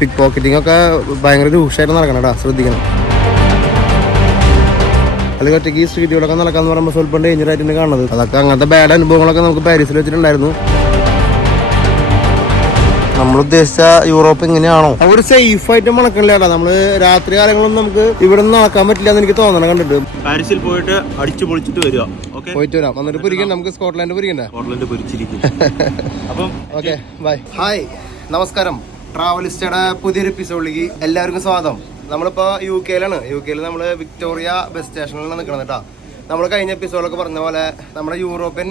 Pic pocketing ഒക്കെ ഭയങ്കര രൂക്ഷമായിട്ട് നടക്കണം കേട്ടോ ശ്രദ്ധിക്കണം. അല്ലെങ്കിൽ ഒറ്റയ്ക്ക് ഈ സ്ട്രീറ്റുകളൊക്കെ നടക്കാന്ന് പറയുമ്പോൾ സ്വല്പം ഡേഞ്ചർ ആയിട്ടുണ്ട് കാണുന്നത്. അതൊക്കെ അങ്ങനത്തെ ബാഡ് അനുഭവങ്ങളൊക്കെ നമുക്ക് പാരീസിൽ വെച്ചിട്ടുണ്ടായിരുന്നു. നമ്മൾ ഉദ്ദേശിച്ച യൂറോപ്പ് ഇങ്ങനെയാണോ? അവർ സേഫ് ആയിട്ട് മണക്കണില്ല കേട്ടോ. നമ്മൾ രാത്രി കാലങ്ങളൊന്നും നമുക്ക് ഇവിടെ നിന്ന് നടക്കാൻ പറ്റില്ല എന്ന് എനിക്ക് തോന്നണം കണ്ടിട്ട്. പാരീസിൽ പോയിട്ട് അടിച്ചു പൊളിച്ചിട്ട് വരിക ഓക്കെ പോയിട്ട് വരാം. വന്നിട്ട് പുരിക്കണ്ട നമുക്ക് സ്കോട്ട്ലാൻഡ് പുരിക്കണ്ടേ. സ്കോട്ട്ലാൻഡ് പുരിച്ചിരിക്കും അപ്പം ഓക്കെ ബൈ ഹായ് നമസ്കാരം. ട്രാവലിസ്റ്റയുടെ പുതിയൊരു എപ്പിസോഡിലേക്ക് എല്ലാവർക്കും സ്വാഗതം. നമ്മളിപ്പോ യു കെയിലാണ് യു കെയിൽ നമ്മൾ വിക്ടോറിയ ബസ് സ്റ്റേഷനിലാണ് നിൽക്കുന്നത് കേട്ടോ നമ്മൾ കഴിഞ്ഞ എപ്പിസോഡൊക്കെ പറഞ്ഞ പോലെ നമ്മുടെ യൂറോപ്യൻ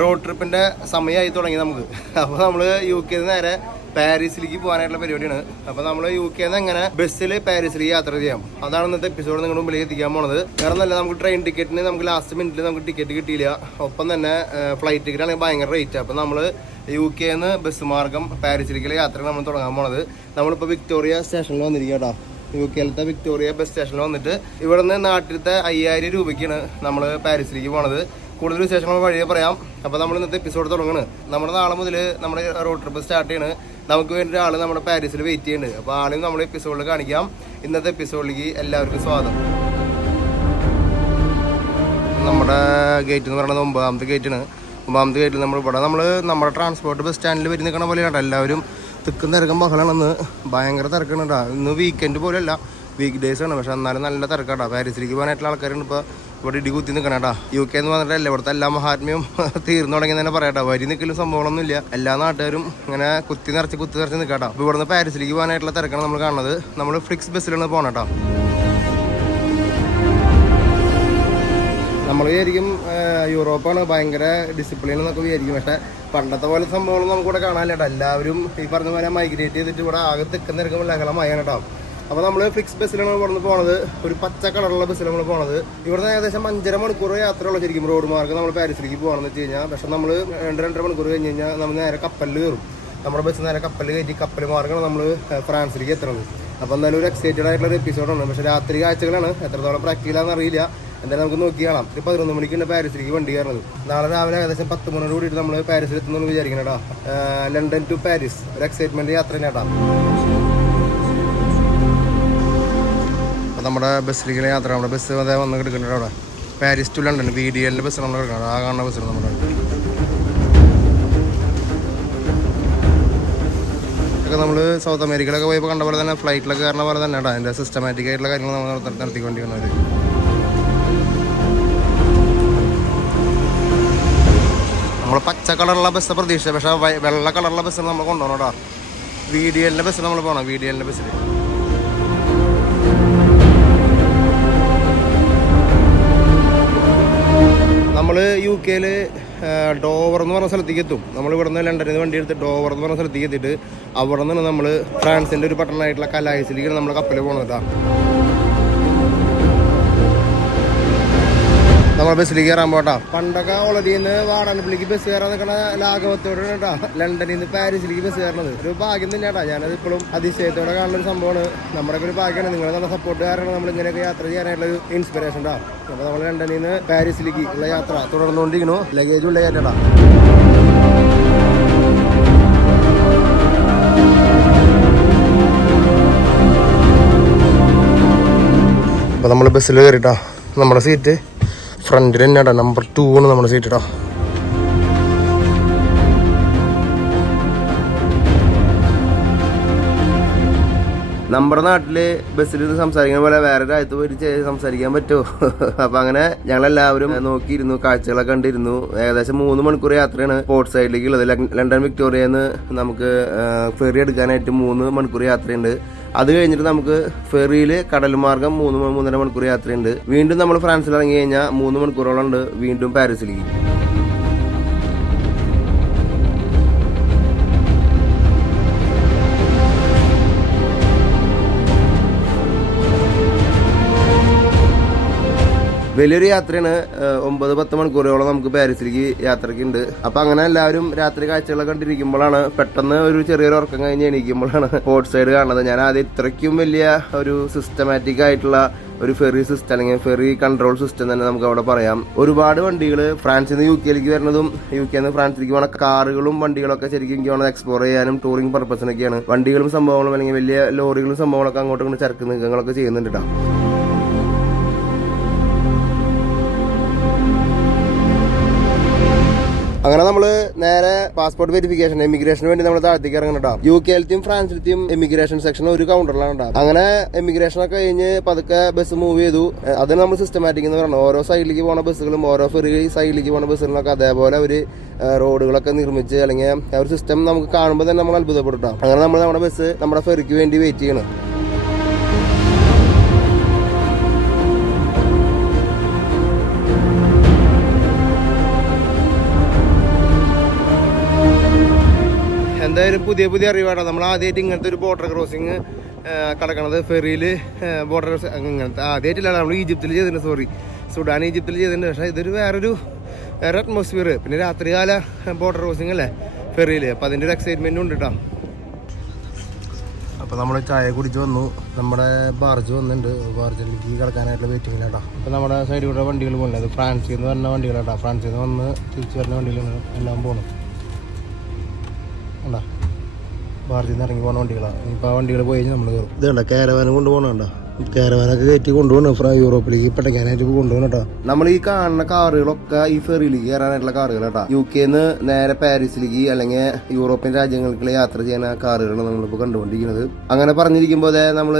റോഡ് ട്രിപ്പിന്റെ സമയമായി തുടങ്ങി നമുക്ക്. അപ്പോൾ നമ്മൾ യു കെയിൽ നേരെ പാരീസിലേക്ക് പോകാനായിട്ടുള്ള പരിപാടിയാണ്. അപ്പോൾ നമ്മൾ യു കെ നിന്ന് എങ്ങനെ ബസ്സിൽ പാരീസിലേക്ക് യാത്ര ചെയ്യാം. അതാണ് ഇന്നത്തെ എപ്പിസോഡ് നിങ്ങളുടെ മുമ്പിലേക്ക് എത്തിക്കാൻ പോണത്. വേറെ നല്ല നമുക്ക് ട്രെയിൻ ടിക്കറ്റിന് നമുക്ക് ലാസ്റ്റ് മിനിറ്റിൽ നമുക്ക് ടിക്കറ്റ് കിട്ടിയില്ല. ഒപ്പം തന്നെ ഫ്ലൈറ്റ് ടിക്കറ്റ് ആണെങ്കിൽ ഭയങ്കര റേറ്റ് അപ്പോൾ നമ്മൾ യു കെ നിന്ന് ബസ് മാർഗം പാരീസിലേക്കുള്ള യാത്ര നമ്മൾ തുടങ്ങാൻ പോണത്. നമ്മളിപ്പോൾ വിക്ടോറിയ സ്റ്റേഷനിൽ വന്നിരിക്കുക കേട്ടോ. യു കെയിലത്തെ വിക്ടോറിയ ബസ് സ്റ്റേഷനിൽ വന്നിട്ട് ഇവിടുന്ന് നാട്ടിലത്തെ അയ്യായിരം രൂപയ്ക്കാണ് നമ്മൾ പാരീസിലേക്ക് പോണത്. കൂടുതൽ വിശേഷങ്ങൾ വഴിയെ പറയാം. അപ്പോൾ നമ്മൾ ഇന്നത്തെ എപ്പിസോഡ് തുടങ്ങുന്നത് നമ്മുടെ നാളെ മുതൽ നമ്മുടെ റോഡ് ട്രിപ്പ് സ്റ്റാർട്ട് ചെയ്യണ്. നമുക്ക് വേണ്ടി ഒരാൾ നമ്മുടെ പാരീസിൽ വെയിറ്റ് ചെയ്യുന്നുണ്ട് അപ്പോൾ ആളെയും നമ്മുടെ എപ്പിസോഡിൽ കാണിക്കാം. ഇന്നത്തെ എപ്പിസോഡിലേക്ക് എല്ലാവർക്കും സ്വാഗതം. നമ്മുടെ ഗേറ്റ് എന്ന് പറയുന്നത് ഒമ്പതാമത്തെ ഗേറ്റാണ് ഒമ്പതാമത്തെ ഗേറ്റിൽ നമ്മൾ ഇവിടെ നമ്മൾ നമ്മുടെ ട്രാൻസ്പോർട്ട് ബസ് സ്റ്റാൻഡിൽ വരി പോലെ കേട്ടോ. എല്ലാവരും തിക്കും തിരക്കും ബഹളാണെന്ന് ഭയങ്കര തിരക്കാണ് കേട്ടോ. ഇന്ന് വീക്കെൻഡ് പോലെയല്ല. വീക്ക് ഡേയ്സ് ആണ്. പക്ഷെ എന്നാലും നല്ല തിരക്കാട്ടോ പാരീസിലേക്ക് പോകാനായിട്ടുള്ള ആൾക്കാരുണ്ട് ഇപ്പോൾ ഇവിടെ ഇടി കുത്തി നിൽക്കണം കേട്ടോ. യു കെ എന്ന് പറഞ്ഞിട്ടല്ല ഇവിടുത്തെ എല്ലാ മഹാത്മ്യവും തീർന്നു തുടങ്ങി തന്നെ പറയാട്ടോ വരി നിൽക്കലും സംഭവങ്ങളൊന്നും ഇല്ല. എല്ലാ നാട്ടുകാരും ഇങ്ങനെ കുത്തി നിറച്ച് കുത്തി നിറച്ച് നിൽക്കാട്ടോ അപ്പോൾ ഇവിടുന്ന് പാരീസിലേക്ക് പോകാനായിട്ടുള്ള തിരക്കാണ് നമ്മൾ കാണുന്നത്. നമ്മൾ ഫ്ലിക്സ് ബസ്സിലാണ് പോകണം കേട്ടോ. നമ്മൾ വിചാരിക്കും യൂറോപ്പാണ് ഭയങ്കര ഡിസിപ്ലിൻ എന്നൊക്കെ വിചാരിക്കും. പക്ഷെ പണ്ടത്തെ പോലെ സംഭവങ്ങളൊന്നും നമുക്കിവിടെ കാണാനില്ല എല്ലാവരും ഈ പറഞ്ഞ പോലെ മൈഗ്രേറ്റ് ചെയ്തിട്ട് ഇവിടെ ആകെ തെക്കുന്ന ഇറക്കുമ്പോൾ ലഹളമായാണ് കേട്ടോ. അപ്പോൾ നമ്മൾ ഫിക്സ് ബസ്സിലാണ് ഇവിടുന്ന് പോണത്. ഒരു പച്ച കളറുള്ള ബസ്സിലാണ് നമ്മൾ പോണത്. ഇവിടുന്ന് ഏകദേശം അഞ്ചര മണിക്കൂർ യാത്രയുള്ള ശരിക്കും റോഡ് മാർഗം നമ്മൾ പാരീസിലേക്ക് പോകണമെന്ന് വെച്ച് കഴിഞ്ഞാൽ പക്ഷെ നമ്മൾ രണ്ട് രണ്ടര മണിക്കൂർ കഴിഞ്ഞ് കഴിഞ്ഞാൽ നമ്മൾ നേരെ കപ്പലിൽ കയറും. നമ്മുടെ ബസ് നേരെ കപ്പലിൽ കയറ്റി കപ്പൽ മാർഗമാണ് നമ്മൾ ഫ്രാൻസിലേക്ക് എത്തണത്. അപ്പോൾ എന്തായാലും ഒരു എക്സൈറ്റഡ് ആയിട്ടുള്ള ഒരു എപ്പിസോഡാണ് പക്ഷേ രാത്രി കാഴ്ചകളാണ്. എത്രത്തോളം പ്രാക്ടിക്കലാണെന്ന് അറിയില്ല. എന്തായാലും നമുക്ക് നോക്കി കാണാം. ഒരു പതിനൊന്ന് മണിക്കാണ് പാരീസിലേക്ക് വണ്ടി കയറുന്നത് നാളെ രാവിലെ ഏകദേശം പത്ത് മണിയോട് കൂടിയിട്ട് നമ്മൾ പാരീസിൽ എത്തുന്നു വിചാരിക്കണം ലണ്ടൻ ടു പാരീസ്. ഒരു എക്സൈറ്റ്മെന്റ് യാത്ര കേട്ടോ അപ്പോൾ നമ്മുടെ ബസ്സിലേക്കുള്ള യാത്ര നമ്മുടെ ബസ് അതേ വന്ന് കിടക്കുന്നുണ്ട് അവിടെ. Paris to London V D എല്ലിന്റെ ബസ് നമ്മൾ കിടക്കുന്നത് ആ കാണുന്ന ബസ്സാണ് നമ്മുടെ നമ്മൾ സൗത്ത് അമേരിക്കയിലൊക്കെ പോയപ്പോൾ കണ്ട പോലെ തന്നെ ഫ്ലൈറ്റിലൊക്കെ കാരണം പോലെ തന്നെ കേട്ടോ അതിന്റെ സിസ്റ്റമാറ്റിക് ആയിട്ടുള്ള കാര്യങ്ങൾ നമ്മൾ നടത്തി- നടത്തിക്കൊണ്ടിരിക്കുന്നത് നമ്മൾ പച്ച കളറുള്ള ബസ് പ്രതീക്ഷിച്ചത് പക്ഷേ വെള്ള കളറുള്ള ബസ് നമ്മൾ കൊണ്ടുപോകണം കേട്ടോ വി ഡി എല്ലിന്റെ ബസ്സിൽ നമ്മൾ പോകണം. വി ഡി എല്ലിന്റെ ബസ്സിൽ നമ്മൾ യു കെയിൽ ഡോവർ എന്ന് പറഞ്ഞ സ്ഥലത്തേക്ക് എത്തും. നമ്മൾ ഇവിടെ നിന്ന് ലണ്ടനിൽ നിന്ന് വണ്ടി എടുത്ത് ഡോവർ എന്ന് പറഞ്ഞ സ്ഥലത്തേക്ക് എത്തിയിട്ട് അവിടെ നിന്നാണ് നമ്മൾ ഫ്രാൻസിന്റെ ഒരു പട്ടണമായിട്ടുള്ള കലായസിലേക്കാണ് നമ്മൾ കപ്പൽ പോകുന്നത് കേട്ടോ നമ്മൾ ബസ്സിൽ കയറാൻ പോട്ടാ. പണ്ടൊക്കെ ഓളരിയിൽ വാടാനപ്പള്ളിക്ക് ബസ് കയറാൻ നിൽക്കണ ലാഘവത്തോടെ കേട്ടാ. ലണ്ടനിൽ നിന്ന് പാരീസിലേക്ക് ബസ് കയറണത് ഒരു ഭാഗ്യം തന്നെ കേട്ടാ. ഞാനത് ഇപ്പോഴും അതിശയത്തോടെ കാണുന്ന ഒരു സംഭവമാണ്. നമ്മുടെ ഒരു ഭാഗ്യമാണ്. നിങ്ങൾ നല്ല സപ്പോർട്ട് കാരണം നമ്മൾ ഇങ്ങനെയൊക്കെ യാത്ര ചെയ്യാനായിട്ടുള്ള ഒരു ഇൻസ്പിറേഷൻ ഉണ്ടാ അപ്പോൾ നമ്മൾ ലണ്ടനിൽ നിന്ന് പാരീസിലേക്ക് ഉള്ള യാത്ര തുടർന്നുകൊണ്ടിരിക്കുന്നു. ലഗേജ് ഉള്ള കയറ്റടാ അപ്പോൾ നമ്മൾ ബസ്സിൽ കയറിട്ടാ നമ്മുടെ സീറ്റ് ഫ്രണ്ടിൽ തന്നെയാടാ നമ്പർ ടു ആണ് നമ്മുടെ സീറ്റ് ഇടാ നമ്മുടെ നാട്ടിൽ ബസ്സിൽ നിന്ന് സംസാരിക്കുന്ന പോലെ വേറെ രാജ്യത്ത് പോയിട്ട് സംസാരിക്കാൻ പറ്റുമോ? അപ്പൊ അങ്ങനെ ഞങ്ങളെല്ലാവരും നോക്കിയിരുന്നു കാഴ്ചകളൊക്കെ കണ്ടിരുന്നു. ഏകദേശം മൂന്ന് മണിക്കൂർ യാത്രയാണ് പോർട്ട് സൈഡിലേക്ക് ഉള്ളത് ലണ്ടൻ വിക്ടോറിയ വിക്ടോറിയന്ന് നമുക്ക് ഫെറി എടുക്കാനായിട്ട് മൂന്ന് മണിക്കൂർ യാത്രയുണ്ട്. അത് കഴിഞ്ഞിട്ട് നമുക്ക് ഫെറിയിൽ കടൽ മാർഗം മൂന്ന് മൂന്നര മണിക്കൂർ യാത്രയുണ്ട്. വീണ്ടും നമ്മൾ ഫ്രാൻസിൽ ഇറങ്ങി കഴിഞ്ഞാൽ മൂന്ന് മണിക്കൂറോളം ഉണ്ട്. വീണ്ടും പാരീസിലേക്ക്. വലിയൊരു യാത്രയാണ് ഒമ്പത് പത്ത് മണിക്കൂറോളം നമുക്ക് പാരീസിലേക്ക് യാത്രയ്ക്ക് ഉണ്ട് അപ്പൊ അങ്ങനെ എല്ലാവരും രാത്രി കാഴ്ചകളൊക്കെ കണ്ടിരിക്കുമ്പോഴാണ് പെട്ടെന്ന് ഒരു ചെറിയൊരു ഉറക്കം കഴിഞ്ഞ് എണീക്കുമ്പോഴാണ് പോർട്ട് സൈഡ് കാണുന്നത്. ഞാൻ ആദ്യം ഇത്രയ്ക്കും വലിയ ഒരു സിസ്റ്റമാറ്റിക് ആയിട്ടുള്ള ഒരു ഫെറി സിസ്റ്റം അല്ലെങ്കിൽ ഫെറി കൺട്രോൾ സിസ്റ്റം തന്നെ നമുക്ക് അവിടെ പറയാം. ഒരുപാട് വണ്ടികൾ ഫ്രാൻസിൽ നിന്ന് യു കെയിലേക്ക് വരുന്നതും യു കെ നിന്ന് ഫ്രാൻസിലേക്ക് പോണ കാറുകളും വണ്ടികളൊക്കെ ശരിക്കും എനിക്ക് വേണം എക്സ്പ്ലോർ ചെയ്യാനും ടൂറിംഗ് പർപ്പസിനൊക്കെയാണ് വണ്ടികളും സംഭവങ്ങളും അല്ലെങ്കിൽ വലിയ ലോറികളും സംഭവങ്ങളൊക്കെ അങ്ങോട്ടും ഇങ്ങോട്ട് ചരക്ക് നീക്കങ്ങളൊക്കെ ചെയ്യുന്നുണ്ട് കേട്ടോ അങ്ങനെ നമ്മൾ നേരെ പാസ്പോർട്ട് വെരിഫിക്കേഷൻ എമിഗ്രേഷന് വേണ്ടി നമ്മൾ താഴത്തേക്ക് ഇറങ്ങണ്ടാ യു കെയിലത്തെയും ഫ്രാൻസിലത്തെയും എമിഗ്രേഷൻ സെക്ഷൻ ഒരു കൗണ്ടറിലാണ് ഉണ്ടാവും അങ്ങനെ എമിഗ്രേഷൻ ഒക്കെ കഴിഞ്ഞ് പതുക്കെ ബസ് മൂവ് ചെയ്തു. അതിന് അത് നമ്മൾ സിസ്റ്റമാറ്റിക് എന്ന് പറഞ്ഞു. ഓരോ സൈഡിലേക്ക് പോണ ബസ്സുകളും ഓരോ ഫെറി സൈഡിലേക്ക് പോണ ബസ്സുകളൊക്കെ അതേപോലെ അവർ റോഡുകളൊക്കെ നിർമ്മിച്ച് അല്ലെങ്കിൽ ആ ഒരു സിസ്റ്റം നമുക്ക് കാണുമ്പോൾ തന്നെ നമ്മൾ അത്ഭുതപ്പെടും ട്ടോ. അങ്ങനെ നമ്മൾ നമ്മുടെ ബസ് നമ്മുടെ ഫെറിക്ക് വേണ്ടി വെയിറ്റ് ചെയ്യണം. എന്തായാലും പുതിയ പുതിയ അറിവാണ്. നമ്മൾ ആദ്യമായിട്ട് ഇങ്ങനത്തെ ഒരു ബോർഡർ ക്രോസിങ് കടക്കണത്. ഫെറിയിൽ ബോർഡർ ഇങ്ങനത്തെ. ആദ്യമായിട്ടില്ല നമ്മൾ ഈജിപ്തിൽ ചെയ്തിട്ടുണ്ട് സോറി സുഡാൻ ഈജിപ്തിൽ ചെയ്തിട്ടുണ്ട്. പക്ഷേ ഇതൊരു വേറൊരു വേറെ അറ്റ്മോസ്ഫിയർ പിന്നെ രാത്രികാല ബോർഡർ ക്രോസിങ് അല്ലേ ഫെറിയിൽ അപ്പം അതിന്റെ ഒരു എക്സൈറ്റ്മെന്റും ഉണ്ട് കേട്ടോ അപ്പോൾ നമ്മൾ ചായ കുടിച്ച് വന്നു. നമ്മുടെ ബാർജ് വന്നിട്ടുണ്ട്. ബാർജിലേക്ക് കിടക്കാനായിട്ടുള്ള വെയിറ്റിംഗ് കേട്ടോ അപ്പോൾ നമ്മുടെ സൈഡിൽ കൂടെ വണ്ടികൾ പോകുന്നത് ഫ്രാൻസിൽ നിന്ന് വരുന്ന വണ്ടികളാട്ടോ ഫ്രാൻസിൽ നിന്ന് വന്ന് തിരിച്ച് വരുന്ന വണ്ടികളാണ് എല്ലാം പോകണം ബാർജിൽ നിന്ന് ഇറങ്ങി പോകുന്ന വണ്ടികളാണ് ഇനിയിപ്പോൾ ആ വണ്ടികൾ പോയി കഴിഞ്ഞാൽ നമ്മൾ കയറും കേരവാനും കണ്ട കൊണ്ടുപോകണണ്ട കാരവാനൊക്കെ കയറ്റി കൊണ്ടുപോകണം. ഫ്രാ യൂറോപ്പിലേക്ക് പെട്ടയ്ക്കാനായിട്ട് കൊണ്ടുപോകണം കേട്ടോ. നമ്മൾ ഈ കാണുന്ന കാറുകളൊക്കെ ഈ ഫെറിയിലേക്ക് കയറാനായിട്ടുള്ള കാറുകൾ കേട്ടോ. യു കെന്ന് നേരെ പാരീസിലേക്ക് അല്ലെങ്കിൽ യൂറോപ്യൻ രാജ്യങ്ങളിലേക്ക് യാത്ര ചെയ്യുന്ന കാറുകളാണ് നമ്മളിപ്പോൾ കണ്ടുകൊണ്ടിരിക്കുന്നത്. അങ്ങനെ പറഞ്ഞിരിക്കുമ്പോൾ നമ്മൾ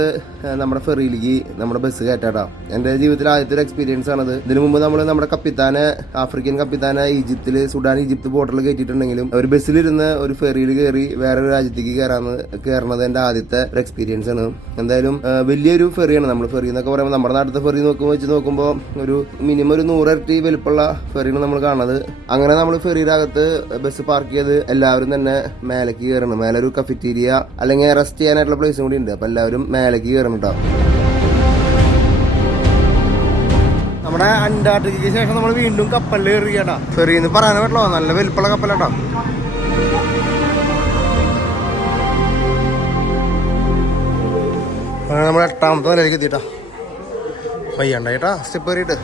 നമ്മുടെ ഫെറിയിലേക്ക് നമ്മുടെ ബസ് കയറ്റാട്ടോ എന്റെ ജീവിതത്തിൽ ആദ്യത്തെ ഒരു എക്സ്പീരിയൻസ് ആണത്. ഇതിനു മുമ്പ് നമ്മൾ നമ്മുടെ കപ്പിത്താനെ ആഫ്രിക്കൻ കപ്പിത്താനെ ഈജിപ്തിൽ സുഡാൻ ഈജിപ്ത് ബോർഡറിൽ കയറ്റിയിട്ടുണ്ടെങ്കിലും ഒരു ബസ്സിലിരുന്ന് ഒരു ഫെറിയിൽ കയറി വേറെ ഒരു രാജ്യത്തേക്ക് കയറാന്ന് കയറണത് എന്റെ ആദ്യത്തെ ഒരു എക്സ്പീരിയൻസ് ആണ്. എന്തായാലും വലിയൊരു വലിയൊരു ഫെറിയാണ് നമ്മൾ ഫെറി എന്നൊക്കെ പറയുമ്പോൾ നമ്മുടെ നാട്ടിലത്തെ ഫെറി നോക്കുമ്പോൾ വെച്ച് നോക്കുമ്പോൾ ഒരു മിനിമം ഒരു നൂറിരട്ടി വലിപ്പമുള്ള ഫെറിയാണ് നമ്മൾ കാണുന്നത്. അങ്ങനെ നമ്മൾ ഫെറിയുടെ അകത്ത് ബസ് പാർക്ക് ചെയ്ത് എല്ലാവരും തന്നെ മേലേക്ക് കയറണം. മേലെ ഒരു കഫറ്റീരിയ അല്ലെങ്കിൽ റെസ്റ്റ് ചെയ്യാനായിട്ടുള്ള പ്ലേസും കൂടി ഉണ്ട്. അപ്പം എല്ലാവരും മേലേക്ക് കയറണം കേട്ടോ നമ്മുടെ അന്റാർട്ടിക്കയ്ക്ക് ശേഷം നമ്മൾ വീണ്ടും കപ്പലിൽ കയറിയാട്ടാ ഫെറിന്ന് പറയാൻ പറ്റുള്ളൂ നല്ല വലിപ്പമുള്ള കപ്പലാട്ടാ അങ്ങനെ നമ്മൾ എട്ടാമത്തെ നിലയിലേക്ക് എത്തിയിട്ടാ. വയ്യണ്ടായിട്ടാ സ്റ്റെപ്പ് കയറിയിട്ട്.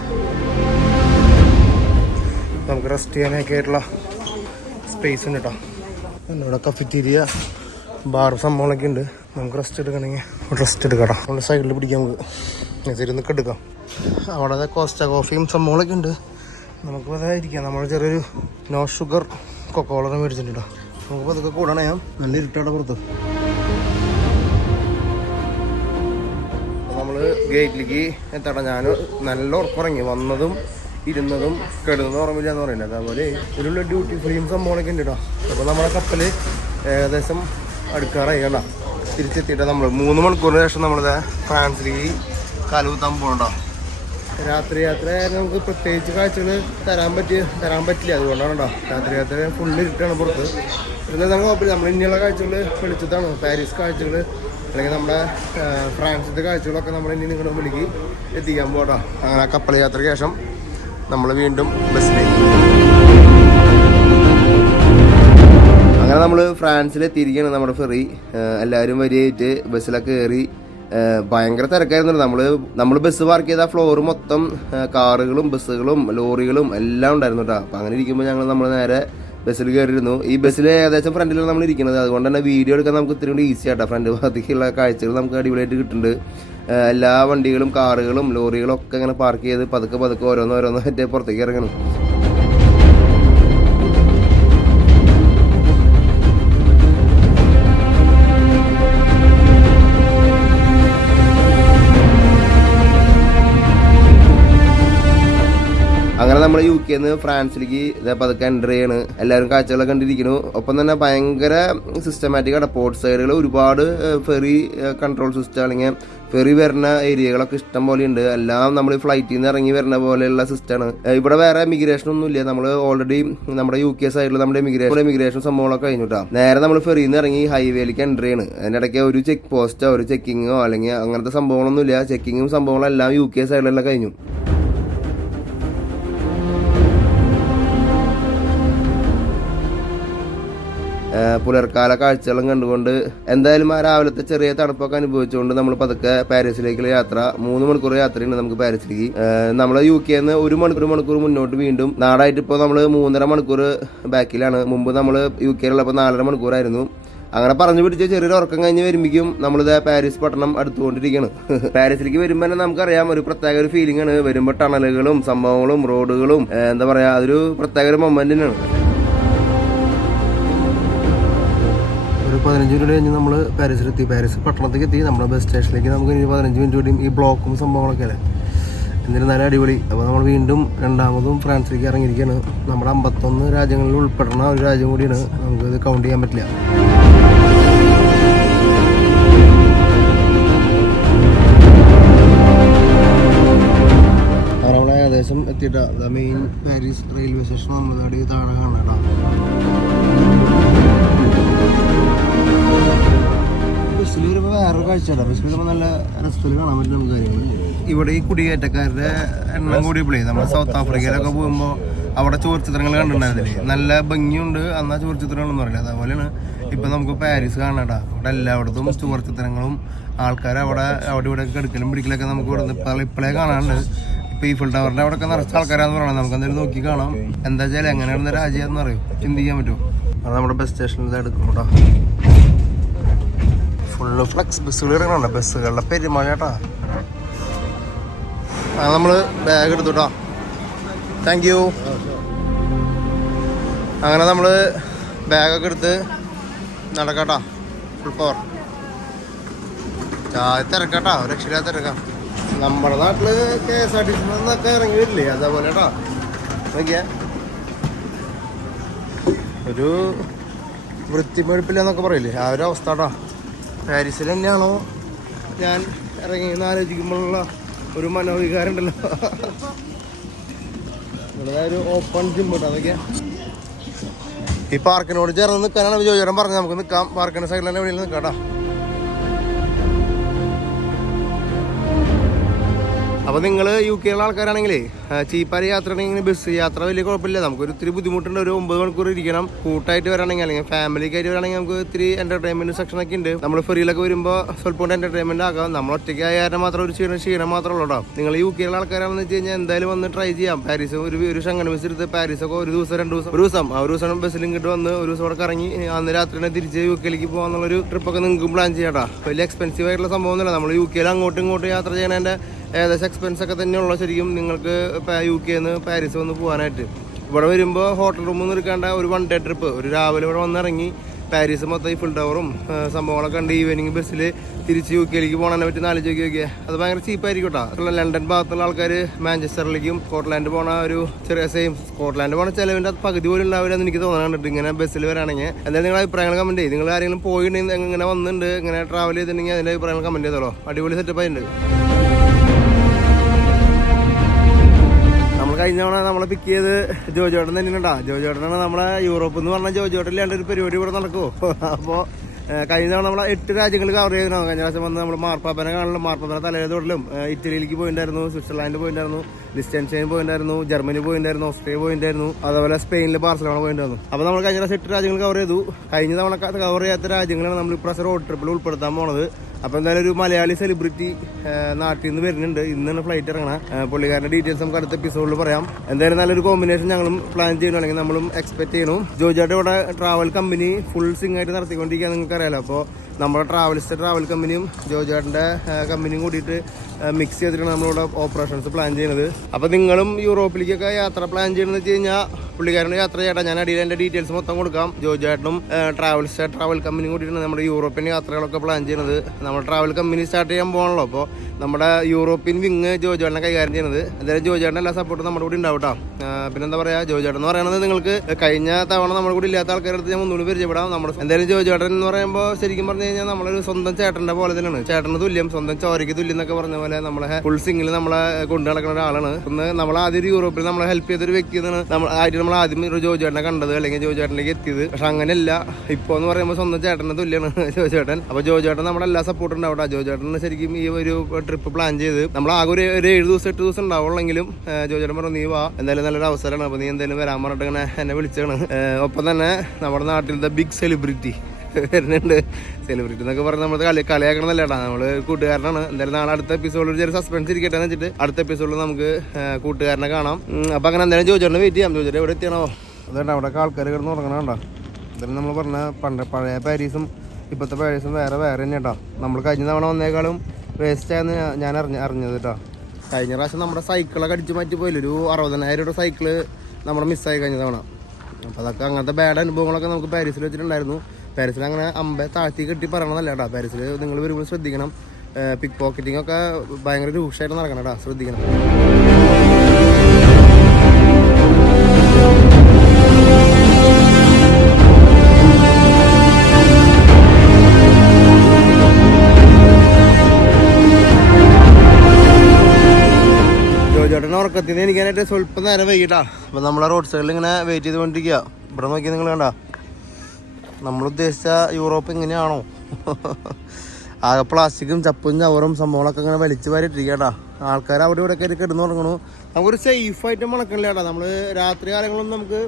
നമുക്ക് റെസ്റ്റ് ചെയ്യാനൊക്കെ ആയിട്ടുള്ള സ്പേസ് ഉണ്ട് കേട്ടോ. ഇവിടെ കഫറ്റീരിയ ബാർ സംഭവങ്ങളൊക്കെ ഉണ്ട്. നമുക്ക് റെസ്റ്റ് എടുക്കണമെങ്കിൽ റെസ്റ്റ് എടുക്കാം നമ്മൾ സൈഡിൽ പിടിക്കാം നമുക്ക്. ഇതിരുന്നൊക്കെ എടുക്കാം അവിടെ കോസ്റ്റ കോഫിയും സംഭവങ്ങളൊക്കെ ഉണ്ട്. നമുക്ക് അതായിരിക്കാം നമ്മൾ ചെറിയൊരു നോ ഷുഗർ കൊക്കോളർ മേടിച്ചിട്ടുണ്ട് നമുക്ക് അതൊക്കെ കൂടണേ നല്ല ഇരുട്ടാണ് പുറത്ത് ഗേറ്റിലേക്ക് എത്തണം ഞാൻ നല്ല ഉറപ്പിറങ്ങി വന്നതും ഇരുന്നതും കിടന്നതും ഓർമ്മയില്ല എന്ന് പറയുന്നത്. അതേപോലെ ഇതിലുള്ള ഡ്യൂട്ടി ഫ്രീയും സംഭവങ്ങളൊക്കെ ഉണ്ട് കേട്ടോ അപ്പോൾ നമ്മുടെ കപ്പൽ ഏകദേശം അടുക്കാറായി കേട്ടോ തിരിച്ചെത്തിയിട്ട് നമ്മൾ മൂന്ന് മണിക്കൂറിന് ശേഷം നമ്മളിത് ഫ്രാൻസിലേക്ക് കാലുകുത്താൻ പോകണ്ടോ രാത്രി യാത്ര നമുക്ക് പ്രത്യേകിച്ച് കാഴ്ചകൾ തരാൻ പറ്റി തരാൻ പറ്റില്ല. അതുകൊണ്ടാണ് കേട്ടോ രാത്രി യാത്ര ഫുള്ള് ഇരുട്ടാണ് പുറത്ത്. ഇരുന്നാൽ നമുക്ക് കുഴപ്പമില്ല. നമ്മൾ ഇനിയുള്ള കാഴ്ചകൾ വെളിച്ചത്താണ്. പാരീസ് കാഴ്ചകൾ അല്ലെങ്കിൽ നമ്മുടെ ഫ്രാൻസിന്റെ കാഴ്ചകളൊക്കെ നമ്മൾ ഇനി നിങ്ങളുടെ മുമ്പിലേക്ക് എത്തിക്കാൻ പോകട്ടോ. അങ്ങനെ കപ്പൽ യാത്രയ്ക്ക് ശേഷം നമ്മൾ വീണ്ടും ബസ്സിലേക്ക് അങ്ങനെ നമ്മൾ ഫ്രാൻസിൽ എത്തിയിരിക്കുകയാണ് നമ്മുടെ ഫെറി. എല്ലാവരും വരിയായിട്ട് ബസ്സിലൊക്കെ കയറി ഭയങ്കര തിരക്കായിരുന്നു നമ്മൾ നമ്മൾ ബസ് പാർക്ക് ചെയ്ത ഫ്ലോർ മൊത്തം കാറുകളും ബസ്സുകളും ലോറികളും എല്ലാം ഉണ്ടായിരുന്നു കേട്ടോ. അപ്പം അങ്ങനെ ഇരിക്കുമ്പോൾ ഞങ്ങൾ നമ്മൾ നേരെ ബസ്സിൽ കയറിയിരുന്നു. ഈ ബസ്സിൽ ഏകദേശം ഫ്രണ്ടിലാണ് നമ്മൾ ഇരിക്കുന്നത്. അതുകൊണ്ട് തന്നെ വീഡിയോ എടുക്കാൻ നമുക്ക് ഇത്തിരി കൂടി ഈസി ആട്ടോ. ഫ്രണ്ട് ഭാഗത്തേക്കുള്ള കാഴ്ചകൾ നമുക്ക് അടിപൊളിയായിട്ട് കിട്ടുന്നുണ്ട്. എല്ലാ വണ്ടികളും കാറുകളും ലോറികളും ഒക്കെ ഇങ്ങനെ പാർക്ക് ചെയ്ത് പതുക്കെ പതുക്കെ ഓരോന്നോരോന്നോ മറ്റേ പുറത്തേക്ക് ഇറങ്ങണം നമ്മൾ യു കെ നിന്ന് ഫ്രാൻസിലേക്ക് പതുക്കെ എന്റർ ചെയ്യാണ്. എല്ലാവരും കാഴ്ചകളൊക്കെ കണ്ടിരിക്കുന്നു. ഒപ്പം തന്നെ ഭയങ്കര സിസ്റ്റമാറ്റിക് ആണ്. പോർട്ട് സൈഡുകൾ ഒരുപാട് ഫെറി കൺട്രോൾ സിസ്റ്റം അല്ലെങ്കിൽ ഫെറി വരുന്ന ഏരിയകളൊക്കെ ഇഷ്ടം പോലെ ഉണ്ട് എല്ലാം നമ്മൾ ഫ്ലൈറ്റിൽ നിന്ന് ഇറങ്ങി വരുന്ന പോലെയുള്ള സിസ്റ്റമാണ് ഇവിടെ വേറെ ഇമിഗ്രേഷൻ ഒന്നും ഇല്ല. നമ്മൾ ഓൾറെഡി നമ്മുടെ യു കെ സൈഡിൽ നമ്മുടെ ഇമിഗ്രേഷൻ ഇമിഗ്രേഷൻ സംഭവങ്ങളൊക്കെ കഴിഞ്ഞിട്ടാ നേരെ നമ്മൾ ഫെറിയിൽ നിന്ന് ഇറങ്ങി ഹൈവേയിലേക്ക് എന്റർ ചെയ്യാണ്. അതിനിടയ്ക്ക് ഒരു ചെക്ക് പോസ്റ്റോ ഒരു ചെക്കിങ്ങോ അല്ലെങ്കിൽ അങ്ങനത്തെ സംഭവങ്ങളൊന്നും ഇല്ല. ചെക്കിങ്ങും സംഭവങ്ങളെല്ലാം യു കെ സൈഡിലെല്ലാം കഴിഞ്ഞു. പുലർക്കാല കാഴ്ചകളും കണ്ടുകൊണ്ട് എന്തായാലും ആ രാവിലത്തെ ചെറിയ തണുപ്പൊക്കെ അനുഭവിച്ചുകൊണ്ട് നമ്മൾ പതുക്കെ പാരീസിലേക്കുള്ള യാത്ര മൂന്ന് മണിക്കൂർ യാത്രയുണ്ട് നമുക്ക് പാരീസിലേക്ക്. നമ്മൾ യു കെ നിന്ന് ഒരു മണിക്കൂർ മണിക്കൂർ മുന്നോട്ട് വീണ്ടും നാടായിട്ട് ഇപ്പോൾ നമ്മൾ മൂന്നര മണിക്കൂർ ബാക്കിലാണ്. മുമ്പ് നമ്മൾ യു കെയിലുള്ളപ്പോൾ നാലര മണിക്കൂറായിരുന്നു. അങ്ങനെ പറഞ്ഞു പിടിച്ച ചെറിയൊരു ഉറക്കം കഴിഞ്ഞ് വരുമ്പോഴേക്കും നമ്മളിത് പാരീസ് പട്ടണം അടുത്തുകൊണ്ടിരിക്കുകയാണ്. പാരീസിലേക്ക് വരുമ്പോൾ തന്നെ നമുക്കറിയാം ഒരു പ്രത്യേക ഒരു ഫീലിംഗ് ആണ്. വരുമ്പോൾ ടണലുകളും സംഭവങ്ങളും റോഡുകളും എന്താ പറയുക അതൊരു പ്രത്യേക ഒരു മൊമെന്റ് പതിനഞ്ച് മിനിറ്റ് കഴിഞ്ഞ് നമ്മൾ പാരീസിലെത്തി. പാരീസ് പട്ടണത്തേക്ക് എത്തി നമ്മുടെ ബസ് സ്റ്റേഷനിലേക്ക് നമുക്ക് ഇനി പതിനഞ്ച് മിനിറ്റ് കൂടിയും ഈ ബ്ലോക്കും സംഭവങ്ങളൊക്കെ അല്ലേ? എന്നിരുന്നാലും അടിപൊളി. അപ്പോൾ നമ്മൾ വീണ്ടും രണ്ടാമതും ഫ്രാൻസിലേക്ക് ഇറങ്ങിയിരിക്കുകയാണ്. നമ്മുടെ അമ്പത്തൊന്ന് രാജ്യങ്ങളിൽ ഉൾപ്പെടുന്ന ഒരു രാജ്യം കൂടിയാണ്. ഇത് കൗണ്ട് ചെയ്യാൻ പറ്റില്ല. ഏകദേശം എത്തിയിട്ടാ. മെയിൻ പാരീസ് റെയിൽവേ സ്റ്റേഷൻ നമ്മൾ താഴെ കാണാം നല്ല കാണാൻ പറ്റുന്ന ഇവിടെ ഈ കുടിയേറ്റക്കാരുടെ എണ്ണം കൂടിയപ്പോഴേ നമ്മൾ സൗത്ത് ആഫ്രിക്കയിലൊക്കെ പോകുമ്പോൾ അവിടെ ചോർച്ചിത്രങ്ങൾ കണ്ടിട്ടുണ്ടായിരുന്നില്ലേ? നല്ല ഭംഗിയുണ്ട് അന്നാ ചോർച്ചിത്രങ്ങളെന്ന് പറയില്ല അതേപോലെയാണ് ഇപ്പം നമുക്ക് പാരീസ് കാണാടാ അവിടെ എല്ലായിടത്തും ചോർച്ചിത്രങ്ങളും ആൾക്കാർ അവിടെ അവിടെ ഇവിടെ എടുക്കലും പിടിക്കലൊക്കെ നമുക്ക് ഇവിടെ ഇപ്പോൾ ഇപ്പോഴേ കാണാനുണ്ട്. ഇപ്പൊ ഈഫിൾ ടവറിന്റെ അവിടെ ഒക്കെ നിറച്ച ആൾക്കാരാന്ന് പറയണം. നമുക്ക് എന്തായാലും നോക്കി കാണാം. എന്താ വെച്ചാൽ എങ്ങനെയാണെന്ന് രാജ്യം അറിയും? ചിന്തിക്കാൻ പറ്റും അത് നമ്മുടെ ബസ് സ്റ്റേഷനിൽ എടുക്കും കേട്ടോ ഫുള്ള് ഫ്ലക്സ് ബസ്സുകൾ ഇറങ്ങണല്ലോ ബസ്സുകളുടെ പെരുമാണ് കേട്ടാ. ആ നമ്മൾ ബാഗ് എടുത്തു കേട്ടോ താങ്ക് യു അങ്ങനെ നമ്മൾ ബാഗൊക്കെ എടുത്ത് നടക്കട്ടാ ഫുൾ പവർ തിരക്കാട്ടാ രക്ഷയില്ലാത്ത തിരക്കാം നമ്മുടെ നാട്ടിൽ K S R T C നിന്നൊക്കെ ഇറങ്ങി വരില്ലേ? അതേപോലെ കേട്ടോ നോക്കിയാ. ഒരു വൃത്തിമെടുപ്പില്ല എന്നൊക്കെ പറയില്ലേ? ആ ഒരു അവസ്ഥ കേട്ടോ പാരീസിൽ തന്നെയാണോ? ഞാൻ ഇറങ്ങിയെന്ന് ആലോചിക്കുമ്പോഴുള്ള ഒരു മനോവികാരം ഉണ്ടല്ലോ ഇവിടെ ഒരു ഓപ്പൺ ജിം ഉണ്ട് അതൊക്കെ? ഈ പാർക്കിനോട് ചേർന്ന് നിൽക്കാനാണ് ജോജോരം പറഞ്ഞത്. നമുക്ക് നിൽക്കാം. പാർക്കിന്റെ സൈഡിൽ തന്നെ വെളിയിൽ നിൽക്കാം കേട്ടോ. അപ്പോൾ നിങ്ങൾ യു കെയിലുള്ള ആൾക്കാരാണെങ്കിലേ ചീപ്പാരി യാത്ര ആണെങ്കിൽ ബസ് യാത്ര വലിയ കുഴപ്പമില്ല. നമുക്കൊരു ഇത്തിരി ബുദ്ധിമുട്ടുണ്ട്. ഒരു ഒമ്പത് മണിക്കൂർ ഇരിക്കണം. കൂട്ടായിട്ട് വരാണെങ്കിൽ അല്ലെങ്കിൽ ഫാമിലിക്ക് ആയിട്ട് വരാണെങ്കിൽ നമുക്ക് ഇത്തിരി എന്റർടൈൻമെന്റ് സെക്ഷൻ ഒക്കെ ഉണ്ട്. നമ്മൾ ഫ്രീയിലൊക്കെ വരുമ്പോൾ സ്വല്പം എന്റർടൈൻമെന്റ് ആക്കാം. നമ്മൾ ഒറ്റയ്ക്ക് ആയാലും മാത്രം ഒരു ക്ഷീണം ക്ഷീണം മാത്രമേ ഉള്ളൂ നിങ്ങൾ യു കെ കെയിലുള്ള ആൾക്കാരാണെന്ന് വെച്ച് കഴിഞ്ഞാൽ എന്തായാലും വന്ന് ട്രൈ ചെയ്യാം. പാരീസ് ഒരു ഒരു ശങ്കന ബസ് എടുത്ത് പാരീസ് ഒക്കെ ഒരു ദിവസം രണ്ട് ദിവസം ഒരു ദിവസം. ആ ഒരു ദിവസം ബസ്സിൽ ഇങ്ങോട്ട് വന്ന് ഒരു ദിവസം അവിടെ കറങ്ങി അന്ന് രാത്രി തന്നെ തിരിച്ച് യു കെയിലേക്ക് പോകാന്നുള്ളൊരു ട്രിപ്പൊക്കെ നിങ്ങൾക്ക് പ്ലാൻ ചെയ്യാം കേട്ടോ. വലിയ എക്സ്പെൻസീവ് ആയിട്ടുള്ള സംഭവമൊന്നുമില്ല. നമ്മൾ യു കെയിൽ അങ്ങോട്ടും ഇങ്ങോട്ടും യാത്ര ചെയ്യണതിന്റെ ഏകദേശം എക്സ്പെൻസ് ഒക്കെ തന്നെയുള്ള ശരിക്കും നിങ്ങൾക്ക് യു കെന്ന് പാരീസ് വന്ന് പോകാനായിട്ട് ഇവിടെ വരുമ്പോൾ ഹോട്ടൽ റൂമിൽ നിന്ന് എടുക്കേണ്ട ഒരു വൺ ഡേ ട്രിപ്പ് ഒരു രാവിലെ ഇവിടെ വന്നിറങ്ങി പാരീസ് മൊത്തം ഈ ഫുൾ ടവറും സംഭവങ്ങളൊക്കെ ഉണ്ട് ഈവനിങ് ബസ്സിൽ തിരിച്ച് യു കെയിലേക്ക് പോകണതിനെ പറ്റി നാല് ചോദിക്കി നോക്കിയാൽ അത് ഭയങ്കര ചീപ്പായിരിക്കും കേട്ടോ ലണ്ടൻ ഭാഗത്തുള്ള ആൾക്കാർ മാഞ്ചസ്റ്ററിലേക്കും സ്കോട്ട്ലാൻഡ് പോണ ഒരു ചെറിയ സെയിം സ്കോട്ട്ലാൻഡ് പോണ ചിലവിന്റെ പകുതി പോലും ഉണ്ടാവില്ല എന്ന് എനിക്ക് തോന്നാനുണ്ട് ഇങ്ങനെ ബസ്സിൽ വരാണെങ്കിൽ എന്തായാലും നിങ്ങൾ അഭിപ്രായങ്ങൾ കമന്റ് ചെയ്യും. നിങ്ങൾ ആരെങ്കിലും പോയിട്ടുണ്ടെങ്കിൽ ഇങ്ങനെ വന്നിട്ടുണ്ട് ഇങ്ങനെ ട്രാവൽ ചെയ്തിട്ടുണ്ടെങ്കിൽ അതിന്റെ അഭിപ്രായങ്ങൾ കമന്റ് ചെയ്തോളൂ. അടിപൊളി സെറ്റപ്പ് ആയിട്ടുണ്ട്. കഴിഞ്ഞ തവണ നമ്മളെ പിക്ക് ചെയ്ത് ജോജോട്ടൻ തന്നെയുണ്ടാ ജോജോട്ടനാണ് നമ്മളെ യൂറോപ്പ് എന്ന് പറഞ്ഞ ജോജോട്ടൻ ഇല്ലാണ്ട് ഒരു പരിപാടി ഇവിടെ നടക്കുമോ അപ്പോൾ കഴിഞ്ഞ തവണ നമ്മളെ എട്ട് രാജ്യങ്ങൾ കവർ ചെയ്തിരുന്നു? കഴിഞ്ഞ പ്രാവശ്യം വന്ന് നമ്മൾ മാർപ്പാപ്പനെ കാണലും മാർപ്പാപ്പനെ തലേ തൊടലും ഇറ്റലിയിലേക്ക് പോയിട്ടുണ്ടായിരുന്നു സ്വിറ്റ്സർലാൻഡ് പോയിട്ടുണ്ടായിരുന്നു ലിസ്റ്റൻഷൈൻ പോയിട്ടുണ്ടായിരുന്നു ജർമ്മനി പോയിട്ടുണ്ടായിരുന്നു ഓസ്ട്രേലിയ പോയിട്ടുണ്ടായിരുന്നു അതുപോലെ സ്പെയിനിൽ ബാർസലോണ പോയിട്ടുണ്ടായിരുന്നു അപ്പോൾ നമ്മൾ കഴിഞ്ഞ പ്രാവശ്യം എട്ട് രാജ്യങ്ങൾ കവർ ചെയ്തു. കഴിഞ്ഞ തവണ കവർ ചെയ്യാത്ത രാജ്യങ്ങളാണ് നമ്മൾ ഇപ്രാവശ്യം റോഡ് ട്രിപ്പിൽ ഉൾപ്പെടുത്താൻ പോണത്. അപ്പോൾ എന്തായാലും ഒരു മലയാളി സെലിബ്രിറ്റി നാട്ടിൽ നിന്ന് വരുന്നുണ്ട്. ഇന്ന് ഇന്നാണ് ഫ്ലൈറ്റ് ഇറങ്ങണം. പുള്ളിക്കാരന്റെ ഡീറ്റെയിൽസ് നമുക്ക് അടുത്ത എപ്പിസോഡിൽ പറയാം. എന്തായാലും നല്ലൊരു കോമ്പിനേഷൻ ഞങ്ങളും പ്ലാൻ ചെയ്യണം അല്ലെങ്കിൽ നമ്മളും എക്സ്പെക്ട് ചെയ്യണം? ജോജാട്ട് ഇവിടെ ട്രാവൽ കമ്പനി ഫുൾ സിംഗ് ആയിട്ട് നടത്തിക്കൊണ്ടിരിക്കുക നിങ്ങൾക്ക് അറിയാലോ അപ്പോൾ നമ്മുടെ ട്രാവൽസ് ട്രാവൽ കമ്പനിയും ജോജാട്ടിന്റെ കമ്പനിയും കൂടിയിട്ട് മിക്സ് ചെയ്തിട്ടാണ് നമ്മളിവിടെ ഓപ്പറേഷൻസ് പ്ലാൻ ചെയ്യുന്നത്. അപ്പോൾ നിങ്ങളും യൂറോപ്പിലേക്കൊക്കെ യാത്ര പ്ലാൻ ചെയ്യണമെന്ന് വെച്ച് കഴിഞ്ഞാൽ പുള്ളിക്കാരനോട് യാത്ര ചെയ്യട്ടെ. ഞാൻ അടിയിൽ എന്റെ ഡീറ്റെയിൽസ് മൊത്തം കൊടുക്കാം. ജോജായിട്ടും ട്രാവൽസ് ട്രാവൽ കമ്പനിയും കൂടിയിട്ടാണ് നമ്മുടെ യൂറോപ്യൻ യാത്രകളൊക്കെ പ്ലാൻ ചെയ്യുന്നത്. നമ്മൾ ട്രാവൽ കമ്പനി സ്റ്റാർട്ട് ചെയ്യാൻ പോകണല്ലോ. അപ്പോൾ നമ്മുടെ യൂറോപ്യൻ വിങ് ജോജാടിനെ കൈകാര്യം ചെയ്യുന്നത്. എന്തായാലും ജോജേട്ടൻ എല്ലാ സപ്പോർട്ടും നമ്മുടെ കൂടി ഉണ്ടാവും കേട്ടോ പിന്നെന്താ പറയുക ജോജേട്ടൻ എന്ന് പറയുന്നത് നിങ്ങൾക്ക് കഴിഞ്ഞ തവണ നമ്മുടെ കൂടി ഇല്ലാത്ത ആൾക്കാരുടെ അടുത്ത് ഞാൻ ഒന്നുകൂടി പരിചയപ്പെടാം. നമ്മുടെ എന്തായാലും ജോജേട്ടൻ എന്ന് പറയുമ്പോൾ ശരിക്കും പറഞ്ഞു കഴിഞ്ഞാൽ നമ്മളൊരു സ്വന്തം ചേട്ടന്റെ പോലെ തന്നെയാണ്. ചേട്ടന് തുല്യം സ്വന്തം ചോരയ്ക്ക് തുല്യം എന്നൊക്കെ പറഞ്ഞ പോലെ നമ്മളെ ഫുൾ സിംഗിൽ നമ്മളെ കൊണ്ടു നടക്കുന്ന ഒരാളാണ്. ഒന്ന് നമ്മൾ ആദ്യം യൂറോപ്പിൽ നമ്മളെ ഹെൽപ്പ് ചെയ്തൊരു വ്യക്തി എന്നാണ് നമ്മൾ ആദ്യം നമ്മൾ ആദ്യം ഒരു ജോജു ചേട്ടനെ കണ്ടത് അല്ലെങ്കിൽ ജോജു ചേട്ടനിലേക്ക് എത്തിയത്. പക്ഷെ അങ്ങനെയല്ല. ഇപ്പൊ എന്ന് പറയുമ്പോൾ സ്വന്തം ചേട്ടനെ തുല്യാണ് ജോജു ചേട്ടൻ. അപ്പൊ ജോജു ചേട്ടൻ നമ്മുടെ എല്ലാ സപ്പോർട്ടും ഉണ്ടാവും ജോജു ചേട്ടൻ ശരിക്കും ഈ ഒരു ട്രിപ്പ് പ്ലാൻ ചെയ്ത് നമ്മൾ ആകെ ഒരു ഒരു ഏഴ് ദിവസം എട്ട് ദിവസം ഉണ്ടാവുള്ളെങ്കിലും ജോജു ചേട്ടൻ പറഞ്ഞു നീ വാ. എന്തായാലും നല്ലൊരു അവസരമാണ്. അപ്പൊ നീ എന്തായാലും വരാൻ പറഞ്ഞിട്ട് ഇങ്ങനെ എന്നെ വിളിച്ചാണ് ഒപ്പം തന്നെ നമ്മുടെ നാട്ടിലത്തെ ബിഗ് സെലിബ്രിറ്റി വരുന്നുണ്ട്. സെലിബ്രിറ്റി എന്നൊക്കെ പറഞ്ഞ് നമ്മൾ കളി കളിയാക്കണമെന്നല്ല കേട്ടോ നമ്മൾ കൂട്ടുകാരനാണ്. എന്തായാലും നാളെ അടുത്ത എപ്പിസോഡിൽ ചെറിയ സസ്പെൻസ് ഇരിക്കട്ടെ എന്ന് വെച്ചിട്ട് അടുത്ത എപ്പിസോഡിൽ നമുക്ക് കൂട്ടുകാരനെ കാണാം. അപ്പൊ അങ്ങനെ എന്തായാലും ജോജോനെ വെയിറ്റ് ചെയ്യാം. ജോജോടെ എവിടെ എത്തിയണോ അതുകൊണ്ട് അവിടെ ആൾക്കാർ കിടന്ന് കണ്ടോ? എന്തായാലും നമ്മൾ പറഞ്ഞ പണ്ട് പഴയ പാരീസും ഇപ്പോഴത്തെ പാരീസും വേറെ വേറെ തന്നെ കേട്ടോ നമ്മൾ കഴിഞ്ഞ തവണ വന്നേക്കാളും വേസ്റ്റ് ആയെന്ന് ഞാൻ അറിഞ്ഞ അറിഞ്ഞത് കേട്ടോ കഴിഞ്ഞ പ്രാവശ്യം നമ്മുടെ സൈക്കിളൊക്കെ അടിച്ചു മാറ്റി പോയില്ല. ഒരു അറുപതിനായിരം രൂപ സൈക്കിൾ നമ്മുടെ മിസ്സായി കഴിഞ്ഞ തവണ. അപ്പോൾ അതൊക്കെ അങ്ങനത്തെ ബാഡ് അനുഭവങ്ങളൊക്കെ നമുക്ക് പാരീസിൽ വെച്ചിട്ടുണ്ടായിരുന്നു. പാരീസിൽ അങ്ങനെ അമ്പ താഴ്ത്തി കെട്ടി പറയണമെന്നല്ല കേട്ടോ. പാരീസിൽ നിങ്ങൾ വരുമ്പോൾ ശ്രദ്ധിക്കണം. പിക്ക് പോക്കറ്റിംഗ് ഒക്കെ ഭയങ്കര രൂക്ഷമായിട്ട് നടക്കണം കേട്ടോ. ശ്രദ്ധിക്കണം. ഉറക്കത്തിന് ഉറക്കത്തിൽ നിന്ന് എനിക്കാനായിട്ട് സ്വല്പം നേരം വൈകിട്ടാ അപ്പം നമ്മളെ റോഡ് സൈഡിൽ ഇങ്ങനെ വെയിറ്റ് ചെയ്തുകൊണ്ടിരിക്കുക. ഇവിടെ നോക്കി നിങ്ങൾ കണ്ട? നമ്മൾ ഉദ്ദേശിച്ച യൂറോപ്പ് ഇങ്ങനെയാണോ? ആകെ പ്ലാസ്റ്റിക്കും ചപ്പും ചവറും സംഭവങ്ങളൊക്കെ ഇങ്ങനെ വലിച്ചു വാരിട്ടിരിക്കട്ടാ ആൾക്കാർ അവിടെ ഇവിടെ കയറി കിടന്നു തുടങ്ങണു നമുക്കൊരു സേഫ് ആയിട്ട് മണക്കണില്ല കേട്ടോ. നമ്മൾ രാത്രി കാലങ്ങളൊന്നും നമുക്ക്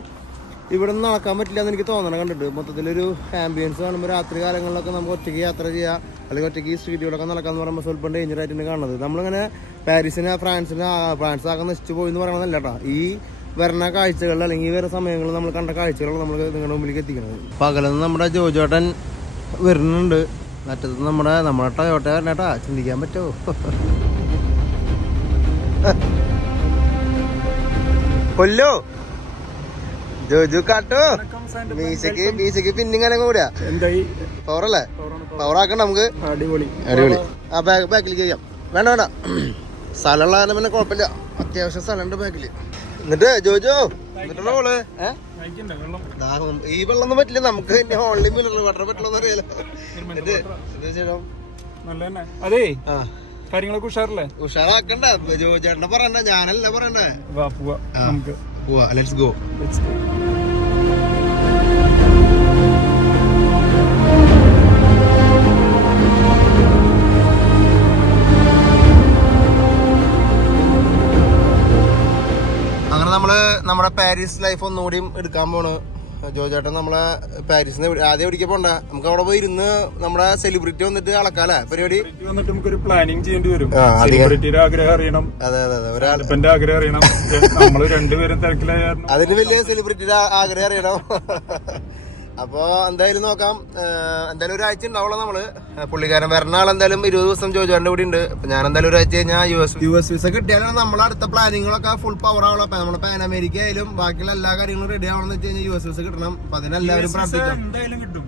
ഇവിടെ നിന്ന് നടക്കാൻ പറ്റില്ല എന്ന് എനിക്ക് തോന്നണം കണ്ടിട്ട്. മൊത്തത്തിലൊരു ആംബിയൻസ് കാണുമ്പോൾ രാത്രി കാലങ്ങളിലൊക്കെ നമുക്ക് ഒറ്റയ്ക്ക് യാത്ര ചെയ്യാം. അല്ലെങ്കിൽ ഒറ്റയ്ക്ക് ഈ സ്ട്രീറ്റിലൂടെയൊക്കെ നടക്കാന്ന് പറയുമ്പോൾ സ്വല്പം ഡേഞ്ചർ ആയിട്ടാണ് കാണുന്നത്. നമ്മളിങ്ങനെ പാരീസിനെ ഫ്രാൻസിനെ ഫ്രാൻസ് ആകെ നശിച്ചു പോയി എന്ന് പറയണമെന്നല്ല കേട്ടോ. ഈ വരുന്ന കാഴ്ചകളിൽ അല്ലെങ്കിൽ വേറെ വരുന്ന സമയങ്ങളിൽ നമ്മൾ കണ്ട കാഴ്ചകൾ നമ്മൾ നിങ്ങളുടെ മുമ്പിലേക്ക് എത്തിക്കുന്നത്. പകലെന്ന് നമ്മുടെ ജോജോട്ടൻ വരുന്നുണ്ട്. മറ്റത് നമ്മുടെ നമ്മുടെ ടയോട്ട വരണേട്ടാ ചിന്തിക്കാൻ പറ്റുമോ? കൊല്ലോ. ജോജു കാട്ടോ. മീശക്ക് മീശക്ക് പിന്നിങ്ങനെ കൂടിയാ. എന്തായി? പവറല്ലേ പവറാക്കണ്ട നമുക്ക്. അടിപൊളി. അടിപൊളി. ആ ബാക്ക് ബാക്കിലേക്ക് ചെയ്യാം വേണ്ട വേണ്ട. സ്ഥലമുള്ള കാരണം പിന്നെ കുഴപ്പമില്ല. അത്യാവശ്യം സ്ഥലമുണ്ട് ബാക്കിൽ എന്നിട്ട് ജോജോ എന്നിട്ടാ മോൾ? ഏഹ് വായിക്കണ്ടേ വെള്ളം ദാഹം. ഈ വെള്ളം ഒന്നും പറ്റില്ല നമുക്ക് ഓൺലി മിനറൽ വാട്ടർ പറ്റില്ല അറിയില്ല എന്നിട്ട് എന്ത് ചെയ്യണം നല്ല തന്നെ അതേ ആ. കാര്യങ്ങളൊക്കെ ഉഷാറല്ലേ? ഉഷാറാക്കണ്ട. ജോജേട്ടനെ പറയണ്ട ഞാനല്ല പറയണ്ടേ? വാ പോവാ നമുക്ക്. പോവാ ലെറ്റ്സ് ഗോ Let's go. അങ്ങനെ നമ്മൾ നമ്മുടെ പാരീസ് ലൈഫ് ഒന്നുകൂടി എടുക്കാൻ പോണ്. ജോജേട്ടൻ നമ്മളെ പാരീസിന് ആദ്യം എവിടേക്ക് പോണ്ട? നമുക്ക് അവിടെ പോയി ഇരുന്ന് നമ്മുടെ സെലിബ്രിറ്റി വന്നിട്ട് അളക്കാല്ലേ? പരിപാടി? വന്നിട്ട് നമുക്കൊരു പ്ലാനിങ് ചെയ്യേണ്ടി വരും. സെലിബ്രിറ്റിയുടെ ആഗ്രഹം അറിയണം. അതെ അതെ അതെ. ഒരാൾ എന്റെ ആഗ്രഹം അറിയണം. നമ്മൾ രണ്ടുപേരും തിരക്കിലായ കാരണം അതിന് വലിയ സെലിബ്രിറ്റിയുടെ ആഗ്രഹം അറിയണം. അപ്പൊ എന്തായാലും നോക്കാം. എന്തായാലും ഒരാഴ്ച ഉണ്ടാവുള്ളൂ നമ്മൾ. പുള്ളിക്കാരൻ വരുന്ന ആൾ എന്തായാലും ഇരുപത് ദിവസം ജോജോന്റെ കൂടി ഉണ്ട്. അപ്പൊ ഞാൻ എന്തായാലും ഒരാഴ്ച കഴിഞ്ഞാൽ U S U S visa കിട്ടിയാലാണ് നമ്മളെ അടുത്ത പ്ലാനിങ്ങളൊക്കെ ഫുൾ പവർ ആവുള്ളൂ. അപ്പൊ നമ്മുടെ പാൻ അമേരിക്ക ആയാലും ബാക്കിയുള്ള എല്ലാ കാര്യങ്ങളും റെഡി ആവണമെന്ന് വെച്ച് കഴിഞ്ഞാൽ യു എസ് വിസ കിട്ടണം. അപ്പൊ അതിനെല്ലാവരും പ്രാർത്ഥിക്കാം. എന്തായാലും കിട്ടും.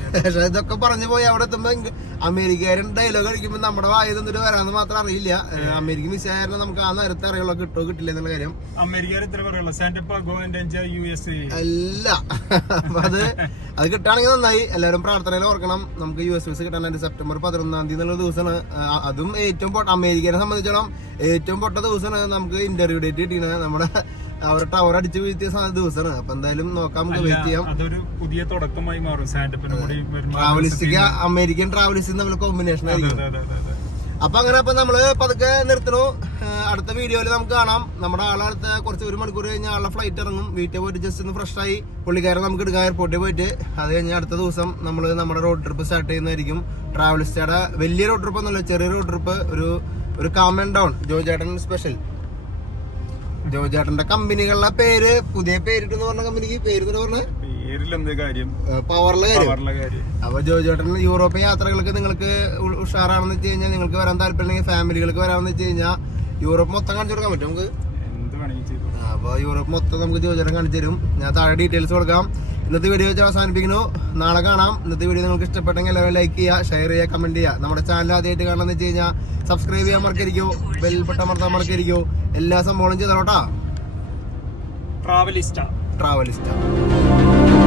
പക്ഷെ ഇതൊക്കെ പറഞ്ഞു പോയി അവിടെ എത്തുമ്പോ അമേരിക്കാരും അമേരിക്കക്കാരൻ ഡയലോഗ് അടിക്കുമ്പോ നമ്മുടെ വായ തന്നിട്ട് വരാന്ന് മാത്രം അറിയില്ല. അമേരിക്കൻ അമേരിക്ക മിസ് ആയിരുന്നു നമുക്ക് ആ നേരത്തെ അറിയുള്ള കിട്ടോ കിട്ടില്ല എന്നുള്ള കാര്യം. അല്ല. അപ്പൊ അത് അത് കിട്ടുകയാണെങ്കിൽ നന്നായി. എല്ലാവരും പ്രാർത്ഥനയിൽ ഓർക്കണം. നമുക്ക് യു എസ് വിസ കിട്ടാനായിട്ട് സെപ്റ്റംബർ പതിനൊന്നാം തീയതി എന്നുള്ള ദിവസമാണ്. അതും ഏറ്റവും അമേരിക്കനെ സംബന്ധിച്ചോളം ഏറ്റവും പൊട്ട ദിവസമാണ് നമുക്ക് ഇന്റർവ്യൂ ഡേറ്റ് കിട്ടിയത്. നമ്മുടെ അവർ ടവർ അടിച്ച് വീഴ്ത്തിയ ദിവസമാണ്. അപ്പൊ എന്തായാലും നോക്കാം നമുക്ക് വെയിറ്റ് ചെയ്യാം. അതൊരു പുതിയ തുടക്കമായി മാറും. സാന്റപ്പിന് കൂടി വരുമ്പോൾ ട്രാവലിസ്റ്റിക് അമേരിക്കൻ ട്രാവലിസ്റ്റ് തമ്മിൽ കോമ്പിനേഷൻ ആയിരിക്കും. അപ്പൊ അങ്ങനെ അപ്പൊ നമ്മൾ പതുക്കെ നിർത്തണു അടുത്ത വീഡിയോയിൽ നമുക്ക് കാണാം. നമ്മുടെ ആളെ അടുത്ത കുറച്ച് ഒരു മണിക്കൂർ കഴിഞ്ഞ് ആളുടെ ഫ്ലൈറ്റ് ഇറങ്ങും. വീട്ടിൽ പോയിട്ട് ജസ്റ്റ് ഒന്ന് ഫ്രഷ് ആയി പുള്ളിക്കാരൻ നമുക്ക് എടുക്കാം എയർപോർട്ടിൽ പോയിട്ട് അത് കഴിഞ്ഞ് അടുത്ത ദിവസം നമ്മൾ നമ്മുടെ റോഡ് ട്രിപ്പ് സ്റ്റാർട്ട് ചെയ്യുന്നതായിരിക്കും. ട്രാവലിസ്റ്റയുടെ വലിയ റോഡ് ട്രിപ്പ് ഒന്നുമല്ല ചെറിയ റോഡ് ട്രിപ്പ് ഒരു ഒരു കാമൻ ഡൗൺ ജോജേട്ടൻ സ്പെഷ്യൽ ജോജേട്ടന്റെ കമ്പനികളുടെ പേര് പുതിയ പേരിട്ടെന്ന് പറഞ്ഞ കമ്പനിക്ക് പേര് പറഞ്ഞ പവറിലെ കാര്യം? അപ്പൊ ജോജോട്ടൻ യൂറോപ്യൻ യാത്രകൾക്ക് നിങ്ങൾക്ക് ഉഷാറാണെന്ന് വെച്ച് കഴിഞ്ഞാൽ നിങ്ങൾക്ക് വരാൻ താല്പര്യമില്ലെങ്കിൽ ഫാമിലികൾക്ക് വരാമെന്ന് വെച്ച് കഴിഞ്ഞാൽ യൂറോപ്പ് മൊത്തം കാണിച്ചു കൊടുക്കാൻ പറ്റും നമുക്ക്? എന്ത് വേണമെങ്കിൽ ചെയ്തു ആ, അപ്പൊ യൂറോപ്പ് മൊത്തം നമുക്ക് ജോജോട്ടൻ കാണിച്ചു തരും. ഞാൻ താഴെ ഡീറ്റെയിൽസ് കൊടുക്കാം. ഇന്നത്തെ വീഡിയോ വെച്ച് അവസാനിപ്പിക്കുന്നു. നാളെ കാണാം. ഇന്നത്തെ വീഡിയോ നിങ്ങൾക്ക് ഇഷ്ടപ്പെട്ടെങ്കിൽ എല്ലാവരും ലൈക്ക് ചെയ്യുക ഷെയർ ചെയ്യുക കമന്റ് ചെയ്യുക. നമ്മുടെ ചാനൽ ആദ്യമായിട്ട് കാണാമെന്ന് വെച്ച് കഴിഞ്ഞാൽ സബ്സ്ക്രൈബ് ചെയ്യാൻ മറക്കരിക്കോ ബെൽ ബട്ടൺ അമർത്താൻ മറക്കരിക്കോ എല്ലാ സംഭവങ്ങളും ചെയ്തോട്ടാ ട്രാവലിസ്റ്റ ട്രാവലിസ്റ്റ്